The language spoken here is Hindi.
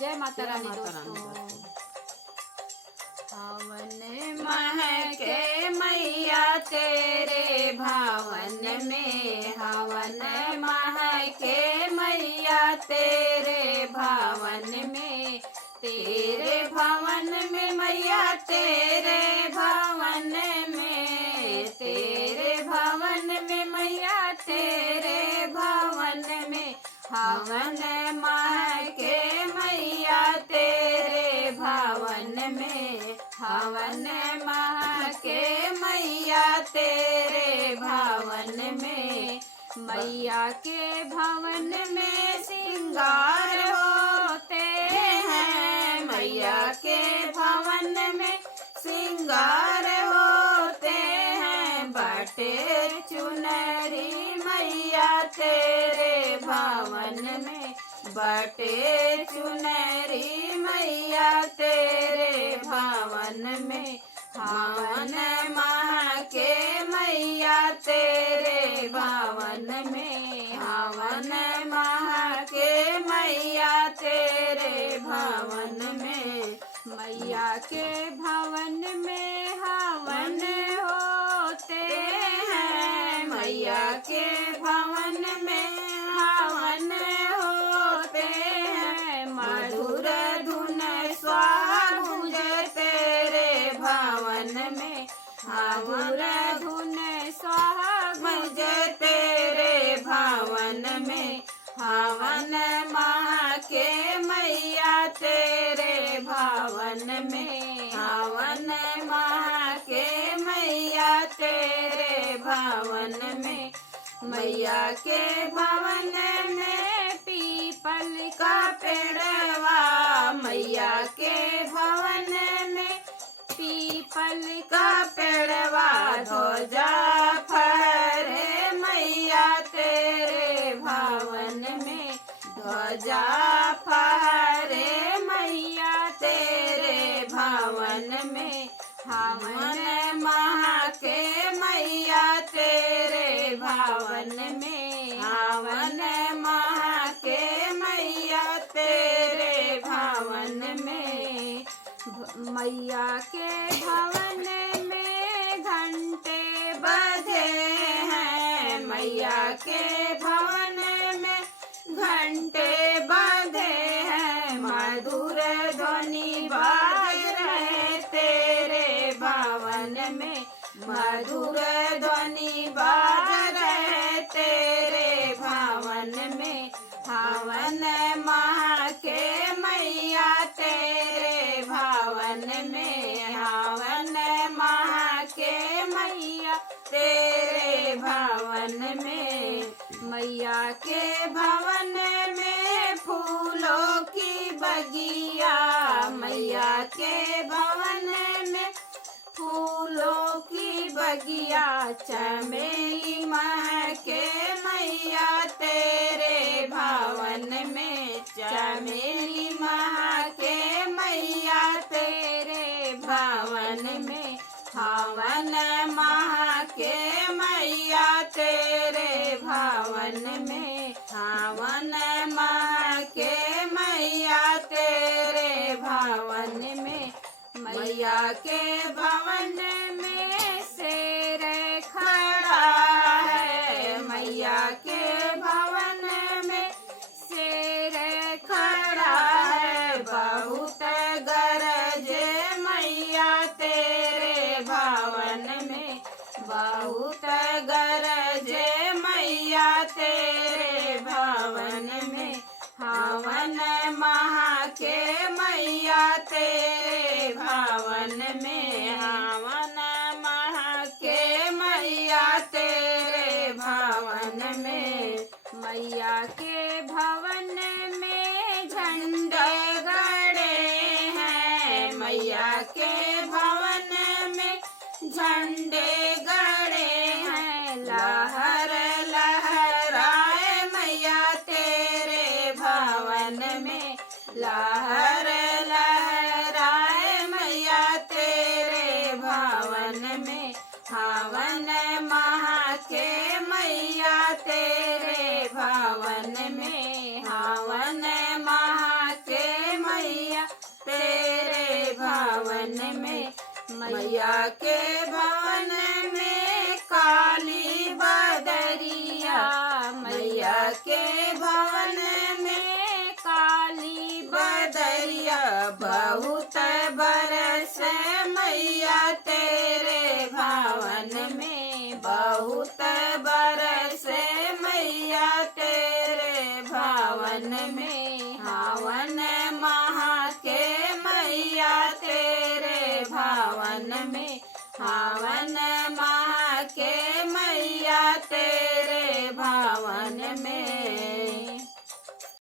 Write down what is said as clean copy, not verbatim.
जय माता जय रानी माता रानी दोस्तों। हवन महके मैया तेरे भावन में, हवन महके मैया तेरे भावन में, तेरे भवन में मैया तेरे भवन में, तेरे भवन में मैया तेरे भवन में, हवन महके मैया तेरे भवन में, हवन महके मैया तेरे भवन में, मैया के भवन में सिंगार होते हैं, मैया के भवन में सिंगार होते हैं, बटे चुनरी मैया तेरे भवन में, बटे चुनरी मैया तेरे भवन में, हवन महके मैया तेरे भवन में, हवन महके मैया तेरे भवन में, मैया के भवन में हवन होते हैं, मैया के भवन में हवन होते हैं, मधुर धुन स्वाहा गूंजे तेरे भवन में, मधुर धुन स्वाहा गूंजे तेरे भवन में, हवन महके मैया तेरे भवन में, हवन महके मैया तेरे भवन में, मैया के भवन में पीपल का पेड़वा, मैया के भवन में पीपल का पेड़वा, ध्वजा फहरे मैया तेरे भवन में, ध्वजा फहरे मैया तेरे भवन में, हवन महके मैया तेरे भवन में, हवन महके मैया तेरे भवन में, मैया के भवन में घंटे बजे हैं, मैया के भवन में घंटे बजे हैं, मधुर ध्वनि बाज रहे तेरे भवन में, मधुर ध्वनि बाज रहे तेरे भवन में, हवन महके मैया तेरे भवन में, हवन महके मैया तेरे भवन में, मैया के भवन में फूलों की बगिया, मैया के भवन में फूलों की बगिया, चमेली महके मैया तेरे भवन में, चमेली महके मैया तेरे भवन में, हवन महके मैया तेरे भवन में, हवन महके मैया तेरे भवन में, मैया के भवन में शेर खड़ा है, मैया के भवन में शेर खड़ा है, बहुत गरजे मैया तेरे भवन में, बहुत गरजे मैया तेरे भवन में, हवन महके मैया तेरे भवन में, हवन महके मैया तेरे भवन में, मैया के भवन में झंडे गड़े हैं, मैया के भवन में झंडे गड़े हैं, लहर लहराए मैया तेरे भवन में, लहर लहराए मैया तेरे भवन में, हवन महके मैया तेरे भवन में, हवन महके भावन में, मैया के भवन में काली बदरिया, मैया के भवन में काली बदरिया, बहुत बरस मैया तेरे भावन में, बहुत बरस मैया तेरे भावन में, हावन महा के मैया तेरे भावन में, हावन